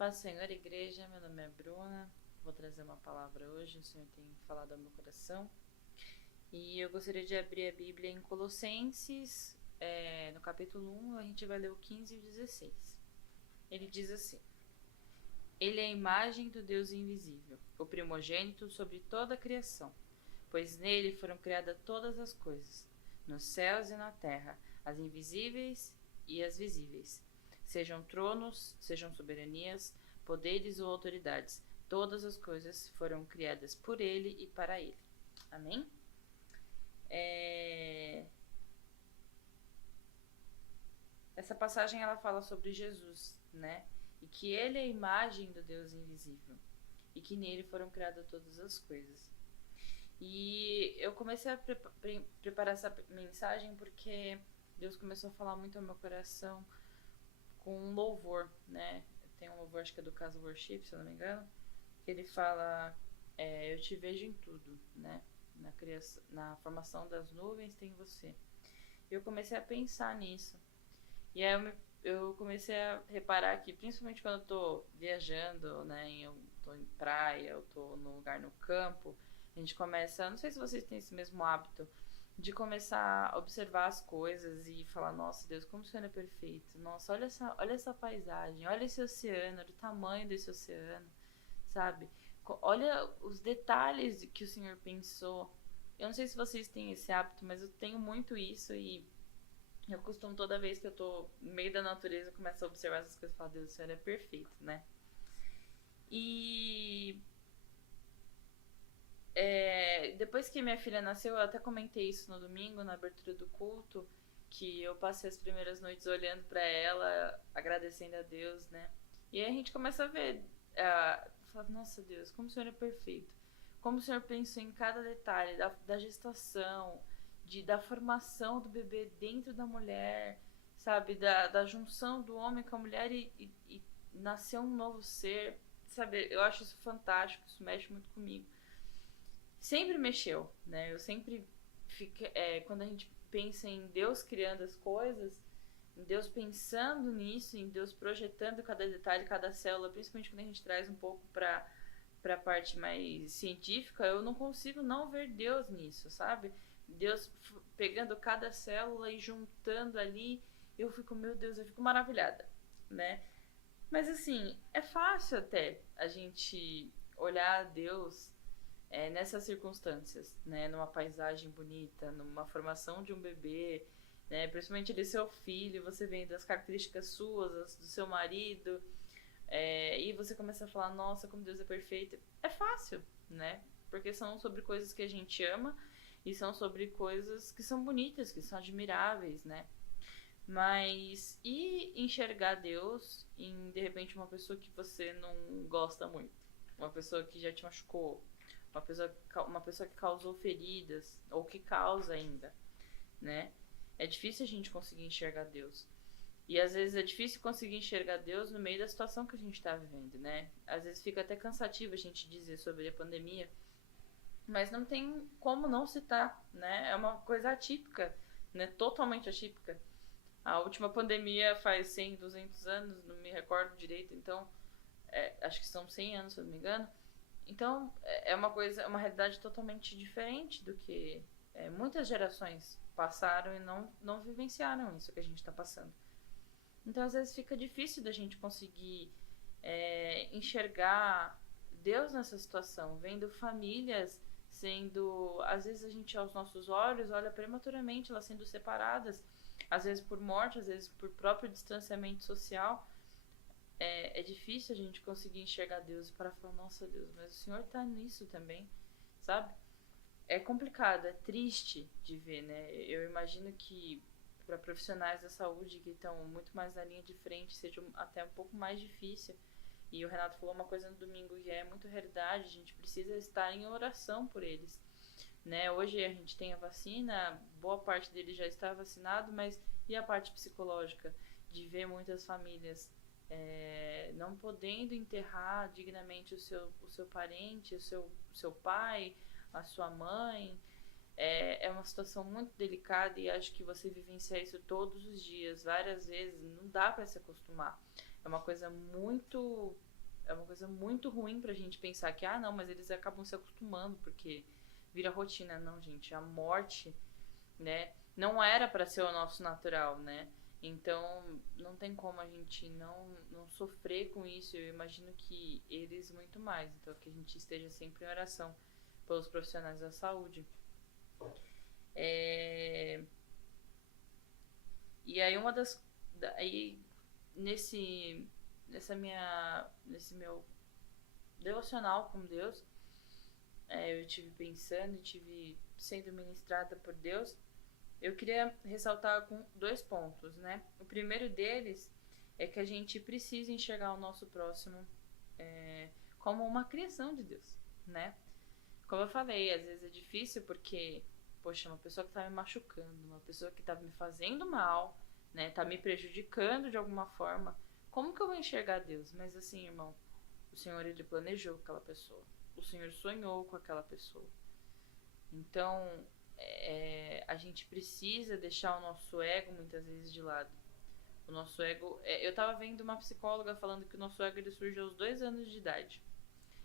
Paz do Senhor, igreja, meu nome é Bruna, vou trazer uma palavra hoje, o Senhor tem falado ao meu coração. E eu gostaria de abrir a Bíblia em Colossenses, no capítulo 1, a gente vai ler o 15 e o 16. Ele diz assim: Ele é a imagem do Deus invisível, o primogênito sobre toda a criação, pois nele foram criadas todas as coisas, nos céus e na terra, as invisíveis e as visíveis. Sejam tronos, sejam soberanias, poderes ou autoridades, todas as coisas foram criadas por ele e para ele. Amém? Essa passagem ela fala sobre Jesus, né? E que ele é a imagem do Deus invisível e que nele foram criadas todas as coisas. E eu comecei a preparar essa mensagem porque Deus começou a falar muito ao meu coração com um louvor, né? Tem um louvor, acho que é do Casa Worship, se eu não me engano, que ele fala: eu te vejo em tudo, né? Na formação das nuvens tem você. E eu comecei a pensar nisso. E aí eu comecei a reparar que, principalmente quando eu tô viajando, né? Eu tô em praia, eu tô num lugar no campo, a gente começa, não sei se vocês têm esse mesmo hábito, de começar a observar as coisas e falar: nossa, Deus, como o Senhor é perfeito. Nossa, olha essa paisagem, olha esse oceano, olha o tamanho desse oceano, sabe? Olha os detalhes que o Senhor pensou. Eu não sei se vocês têm esse hábito, mas eu tenho muito isso e eu costumo, toda vez que eu tô no meio da natureza, começo a observar essas coisas e falar: Deus, o Senhor é perfeito, né? E depois que minha filha nasceu, eu até comentei isso no domingo, na abertura do culto, que eu passei as primeiras noites olhando para ela, agradecendo a Deus, né? E aí a gente começa a ver, falar: nossa, Deus, como o Senhor é perfeito. Como o Senhor pensou em cada detalhe da gestação, da formação do bebê dentro da mulher, sabe? Da junção do homem com a mulher e nascer um novo ser, sabe? Eu acho isso fantástico, isso mexe muito comigo. Sempre mexeu, né? Eu sempre quando a gente pensa em Deus criando as coisas, em Deus pensando nisso, em Deus projetando cada detalhe, cada célula, principalmente quando a gente traz um pouco para a parte mais científica, eu não consigo não ver Deus nisso, sabe? Deus pegando cada célula e juntando ali, eu fico, meu Deus, eu fico maravilhada, né? Mas assim, é fácil até a gente olhar Deus nessas circunstâncias, né? Numa paisagem bonita, numa formação de um bebê, né? Principalmente ele seu filho, você vendo as características suas, as do seu marido, e você começa a falar: nossa, como Deus é perfeito. É fácil, né? Porque são sobre coisas que a gente ama e são sobre coisas que são bonitas, que são admiráveis, né? Mas e enxergar Deus em, de repente, uma pessoa que você não gosta muito? Uma pessoa que já te machucou, uma pessoa que causou feridas, ou que causa ainda, né? É difícil a gente conseguir enxergar Deus. E às vezes é difícil conseguir enxergar Deus no meio da situação que a gente está vivendo, né? Às vezes fica até cansativo a gente dizer sobre a pandemia, mas não tem como não citar, né? É uma coisa atípica, né? Totalmente atípica. A última pandemia faz 100, 200 anos, não me recordo direito, então acho que são 100 anos, se eu não me engano. Então é uma realidade totalmente diferente do que muitas gerações passaram e não vivenciaram isso que a gente está passando. Então às vezes fica difícil da gente conseguir enxergar Deus nessa situação, vendo famílias sendo, às vezes a gente aos nossos olhos olha prematuramente elas sendo separadas, às vezes por morte, às vezes por próprio distanciamento social. É difícil a gente conseguir enxergar Deus e para falar: nossa, Deus, mas o Senhor tá nisso também, sabe? É complicado, é triste de ver, né? Eu imagino que para profissionais da saúde que estão muito mais na linha de frente seja até um pouco mais difícil. E o Renato falou uma coisa no domingo que é muito realidade: a gente precisa estar em oração por eles, né? Hoje a gente tem a vacina, boa parte deles já está vacinado, mas e a parte psicológica de ver muitas famílias não podendo enterrar dignamente o seu parente, o seu pai, a sua mãe? É uma situação muito delicada e acho que você vivencia isso todos os dias, várias vezes, não dá para se acostumar. É uma coisa muito é uma coisa muito ruim pra gente pensar que, não, mas eles acabam se acostumando, porque vira rotina. Não, gente, a morte, né, não era pra ser o nosso natural, né? Então, não tem como a gente não sofrer com isso. Eu imagino que eles muito mais. Então, que a gente esteja sempre em oração pelos profissionais da saúde. E aí nesse meu devocional com Deus, eu tive pensando e tive sendo ministrada por Deus. Eu queria ressaltar com 2 pontos, né? O primeiro deles é que a gente precisa enxergar o nosso próximo como uma criação de Deus, né? Como eu falei, às vezes é difícil porque, poxa, uma pessoa que tá me machucando, uma pessoa que tá me fazendo mal, né? Tá me prejudicando de alguma forma. Como que eu vou enxergar Deus? Mas assim, irmão, o Senhor, Ele planejou aquela pessoa. O Senhor sonhou com aquela pessoa. Então, a gente precisa deixar o nosso ego muitas vezes de lado. O nosso ego... eu tava vendo uma psicóloga falando que o nosso ego ele surge aos 2 anos de idade.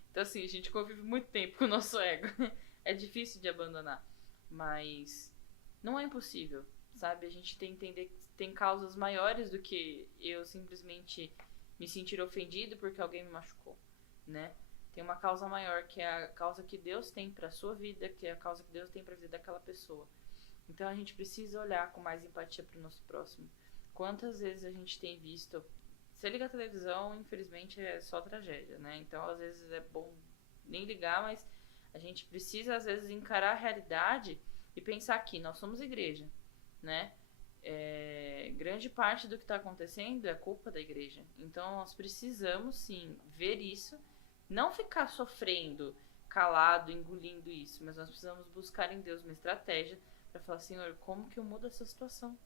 Então, assim, a gente convive muito tempo com o nosso ego. É difícil de abandonar. Mas não é impossível, sabe? A gente tem que entender que tem causas maiores do que eu simplesmente me sentir ofendido porque alguém me machucou, né? Tem uma causa maior, que é a causa que Deus tem pra sua vida, que é a causa que Deus tem pra vida daquela pessoa. Então a gente precisa olhar com mais empatia pro nosso próximo. Quantas vezes a gente tem visto... Você liga a televisão, infelizmente, é só tragédia, né? Então, às vezes, é bom nem ligar, mas a gente precisa, às vezes, encarar a realidade e pensar que nós somos igreja, né? Grande parte do que está acontecendo é culpa da igreja. Então, nós precisamos, sim, ver isso, não ficar sofrendo, calado, engolindo isso, mas nós precisamos buscar em Deus uma estratégia para falar, Senhor, como que eu mudo essa situação?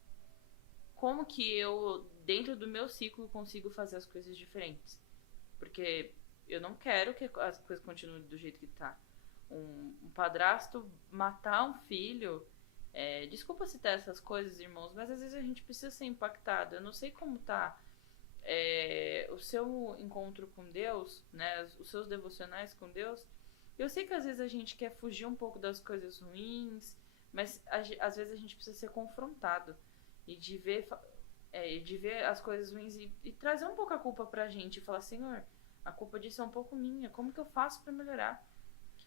Como que eu, dentro do meu ciclo, consigo fazer as coisas diferentes? Porque eu não quero que as coisas continuem do jeito que tá. Um padrasto matar um filho... desculpa citar essas coisas, irmãos, mas às vezes a gente precisa ser impactado. Eu não sei como tá o seu encontro com Deus, né? Os seus devocionais com Deus. Eu sei que às vezes a gente quer fugir um pouco das coisas ruins, mas às vezes a gente precisa ser confrontado. E de ver as coisas ruins e trazer um pouco a culpa pra gente e falar, Senhor, a culpa disso é um pouco minha, como que eu faço pra melhorar?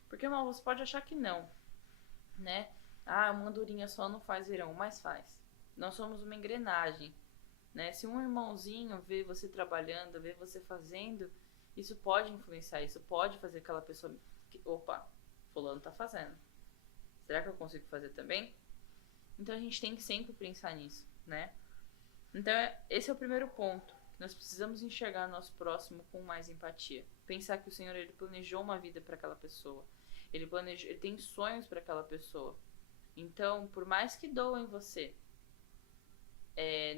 Porque, irmão, você pode achar que não, né? Uma andorinha só não faz verão, mas faz. Nós somos uma engrenagem, né? Se um irmãozinho vê você trabalhando, vê você fazendo, isso pode influenciar, isso pode fazer aquela pessoa... Opa, fulano tá fazendo. Será que eu consigo fazer também? Então a gente tem que sempre pensar nisso, né? Então esse é o primeiro ponto. Nós precisamos enxergar nosso próximo com mais empatia. Pensar que o Senhor, Ele planejou uma vida para aquela pessoa. Ele tem sonhos para aquela pessoa. Então, por mais que doa em você,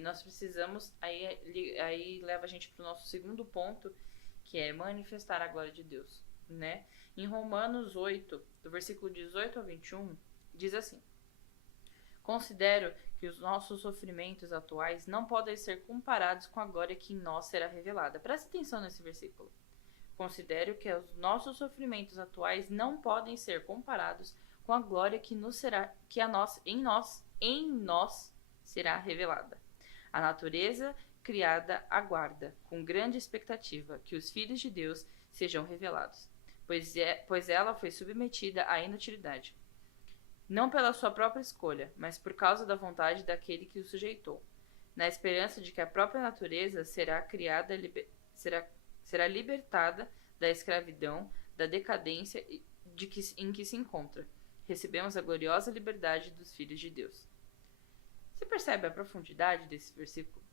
nós precisamos... Aí leva a gente para o nosso segundo ponto, que é manifestar a glória de Deus, né? Em Romanos 8, do versículo 18 ao 21, diz assim: Considero que os nossos sofrimentos atuais não podem ser comparados com a glória que em nós será revelada. Presta atenção nesse versículo. Considero que os nossos sofrimentos atuais não podem ser comparados com a glória que em nós será revelada. A natureza criada aguarda, com grande expectativa, que os filhos de Deus sejam revelados, pois ela foi submetida à inutilidade. Não pela sua própria escolha, mas por causa da vontade daquele que o sujeitou, na esperança de que a própria natureza será libertada da escravidão, da decadência em que se encontra. Recebemos a gloriosa liberdade dos filhos de Deus. Você percebe a profundidade desse versículo?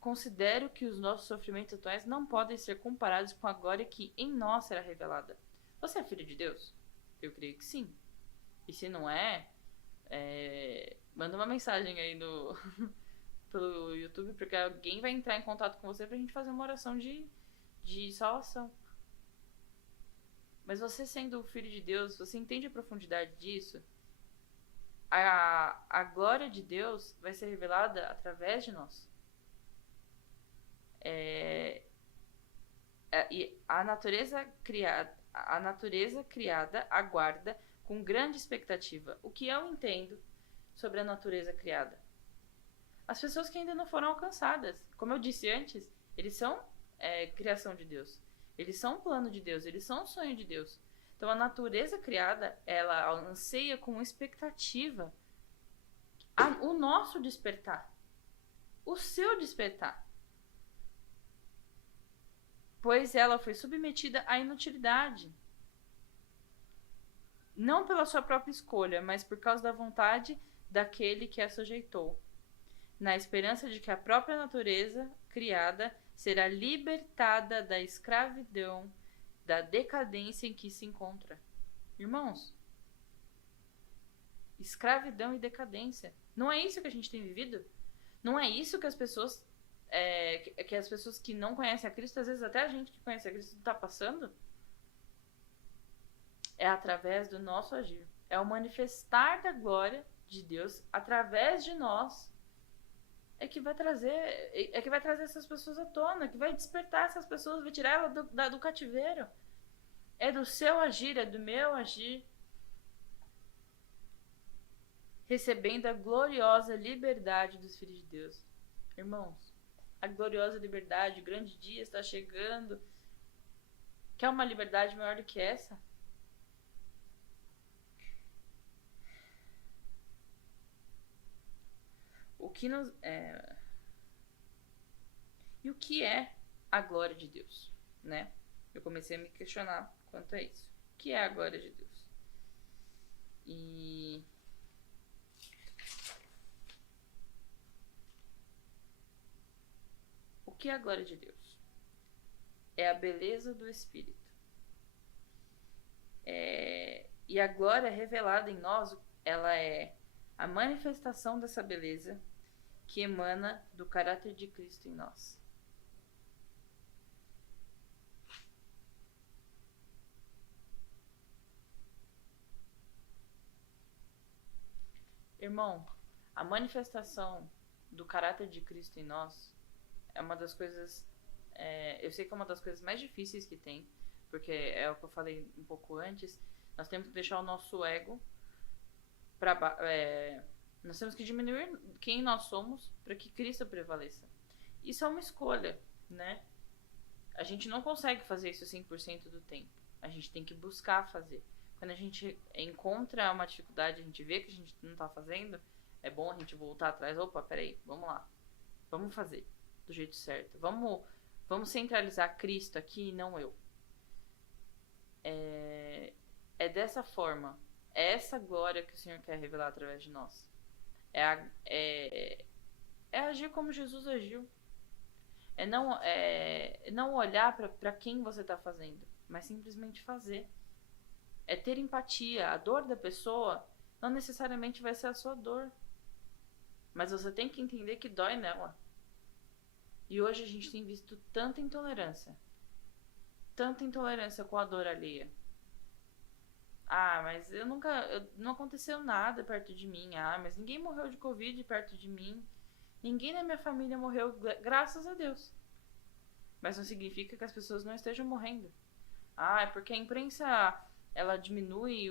Considero que os nossos sofrimentos atuais não podem ser comparados com a glória que em nós será revelada. Você é filho de Deus? Eu creio que sim. E se não manda uma mensagem aí pelo YouTube, porque alguém vai entrar em contato com você pra gente fazer uma oração de salvação. Mas você sendo o filho de Deus, você entende a profundidade disso? A glória de Deus vai ser revelada através de nós. E a natureza criada aguarda com grande expectativa. O que eu entendo sobre a natureza criada? As pessoas que ainda não foram alcançadas. Como eu disse antes, eles são criação de Deus. Eles são um plano de Deus. Eles são um sonho de Deus. Então a natureza criada, ela anseia com expectativa o nosso despertar. O seu despertar. Pois ela foi submetida à inutilidade. Não pela sua própria escolha, mas por causa da vontade daquele que a sujeitou, na esperança de que a própria natureza criada será libertada da escravidão, da decadência em que se encontra. Irmãos, escravidão e decadência. Não é isso que a gente tem vivido? Não é isso que as pessoas que não conhecem a Cristo, às vezes até a gente que conhece a Cristo está passando? É através do nosso agir. É o manifestar da glória de Deus através de nós que vai trazer essas pessoas à tona, que vai despertar essas pessoas, vai tirar elas do cativeiro. É do seu agir, é do meu agir. Recebendo a gloriosa liberdade dos filhos de Deus. Irmãos, a gloriosa liberdade, o grande dia está chegando. Quer uma liberdade maior do que essa? E o que é a glória de Deus, né? Eu comecei a me questionar quanto a isso. O que é a glória de Deus? E o que é a glória de Deus? É a beleza do Espírito. E a glória revelada em nós, ela é a manifestação dessa beleza que emana do caráter de Cristo em nós. Irmão, a manifestação do caráter de Cristo em nós é uma das coisas... eu sei que é uma das coisas mais difíceis que tem, porque é o que eu falei um pouco antes. Nós temos que deixar o nosso ego nós temos que diminuir quem nós somos para que Cristo prevaleça. Isso é uma escolha, né? A gente não consegue fazer isso 100% do tempo. A gente tem que buscar fazer. Quando a gente encontra uma dificuldade, a gente vê que a gente não está fazendo, é bom a gente voltar atrás. Opa, peraí, vamos lá. Vamos fazer do jeito certo. Vamos centralizar Cristo aqui e não eu. É dessa forma. É essa glória que o Senhor quer revelar através de nós. É agir como Jesus agiu. É não olhar para quem você está fazendo, mas simplesmente fazer. É ter empatia. A dor da pessoa não necessariamente vai ser a sua dor, mas você tem que entender que dói nela. E hoje a gente tem visto tanta intolerância com a dor alheia. Ah, mas não aconteceu nada perto de mim. Ah, mas ninguém morreu de Covid perto de mim. Ninguém na minha família morreu, graças a Deus. Mas não significa que as pessoas não estejam morrendo. Ah, é porque a imprensa, ela diminui,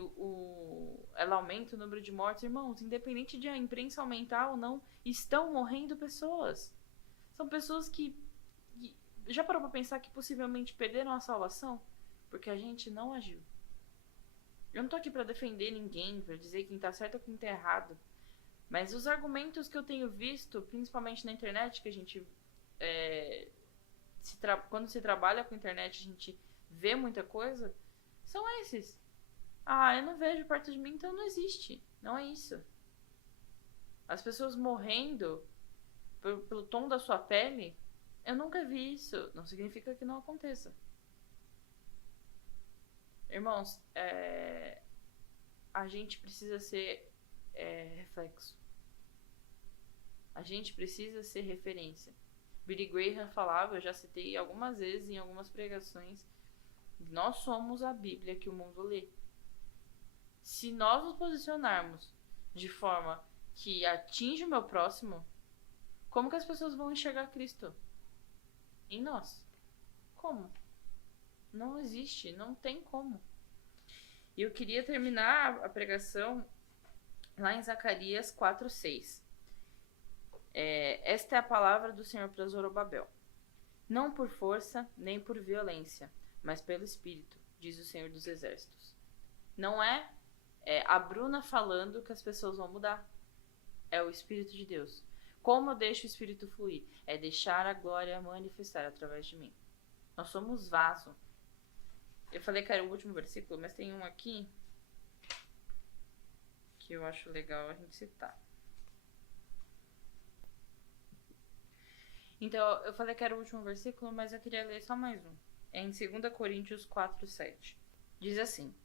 ela aumenta o número de mortes. Irmãos, independente de a imprensa aumentar ou não, estão morrendo pessoas. São pessoas que já parou pra pensar que possivelmente perderam a salvação? Porque a gente não agiu. Eu não tô aqui pra defender ninguém, pra dizer quem tá certo ou quem tá errado. Mas os argumentos que eu tenho visto, principalmente na internet, que a gente... quando se trabalha com internet, a gente vê muita coisa, são esses. Ah, eu não vejo perto de mim, então não existe. Não é isso. As pessoas morrendo pelo tom da sua pele, eu nunca vi isso. Não significa que não aconteça. Irmãos, a gente precisa ser reflexo. A gente precisa ser referência. Billy Graham falava, eu já citei algumas vezes em algumas pregações, nós somos a Bíblia que o mundo lê. Se nós nos posicionarmos de forma que atinge o meu próximo, como que as pessoas vão enxergar Cristo em nós? Como? Não existe, não tem como. E eu queria terminar a pregação lá em Zacarias 4:6. Esta é a palavra do Senhor para Zorobabel. Não por força, nem por violência, mas pelo Espírito, diz o Senhor dos Exércitos. Não é a Bruna falando que as pessoas vão mudar. É o Espírito de Deus. Como eu deixo o Espírito fluir? É deixar a glória manifestar através de mim. Nós somos vaso. Eu falei que era o último versículo, mas tem um aqui que eu acho legal a gente citar. Então, eu falei que era o último versículo, mas eu queria ler só mais um. É em 2 Coríntios 4:7. Diz assim: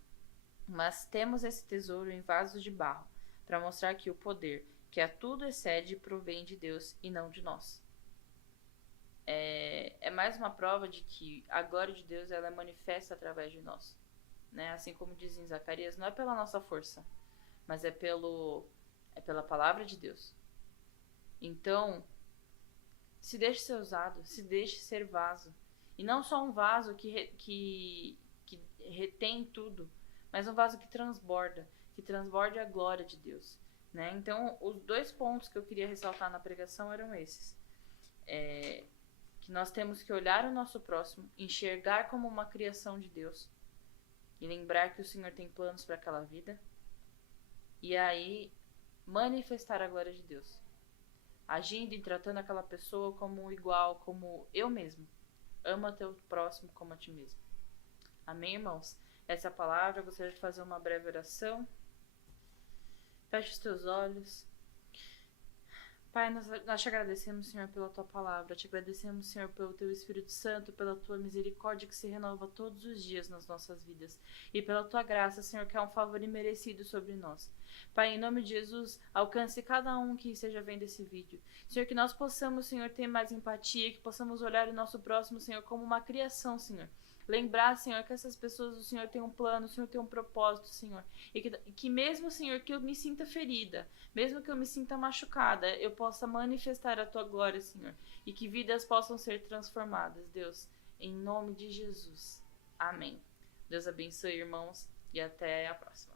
Mas temos esse tesouro em vasos de barro, para mostrar que o poder, que a tudo excede, provém de Deus e não de nós. É mais uma prova de que a glória de Deus ela é manifesta através de nós. Né? Assim como diz em Zacarias, não é pela nossa força, mas é pela palavra de Deus. Então, se deixe ser usado, se deixe ser vaso. E não só um vaso que retém tudo, mas um vaso que transborde a glória de Deus. Né? Então, os 2 pontos que eu queria ressaltar na pregação eram esses. Que nós temos que olhar o nosso próximo, enxergar como uma criação de Deus e lembrar que o Senhor tem planos para aquela vida. E aí, manifestar a glória de Deus. Agindo e tratando aquela pessoa como igual, como eu mesmo. Ama teu próximo como a ti mesmo. Amém, irmãos? Essa é a palavra. Eu gostaria de fazer uma breve oração. Feche os teus olhos. Pai, nós te agradecemos, Senhor, pela tua palavra. Te agradecemos, Senhor, pelo teu Espírito Santo, pela tua misericórdia que se renova todos os dias nas nossas vidas. E pela tua graça, Senhor, que é um favor imerecido sobre nós. Pai, em nome de Jesus, alcance cada um que esteja vendo esse vídeo. Senhor, que nós possamos, Senhor, ter mais empatia, que possamos olhar o nosso próximo, Senhor, como uma criação, Senhor. Lembrar, Senhor, que essas pessoas, o Senhor tem um plano, o Senhor tem um propósito, Senhor. E que mesmo, Senhor, que eu me sinta ferida, mesmo que eu me sinta machucada, eu possa manifestar a tua glória, Senhor. E que vidas possam ser transformadas, Deus. Em nome de Jesus. Amém. Deus abençoe, irmãos, e até a próxima.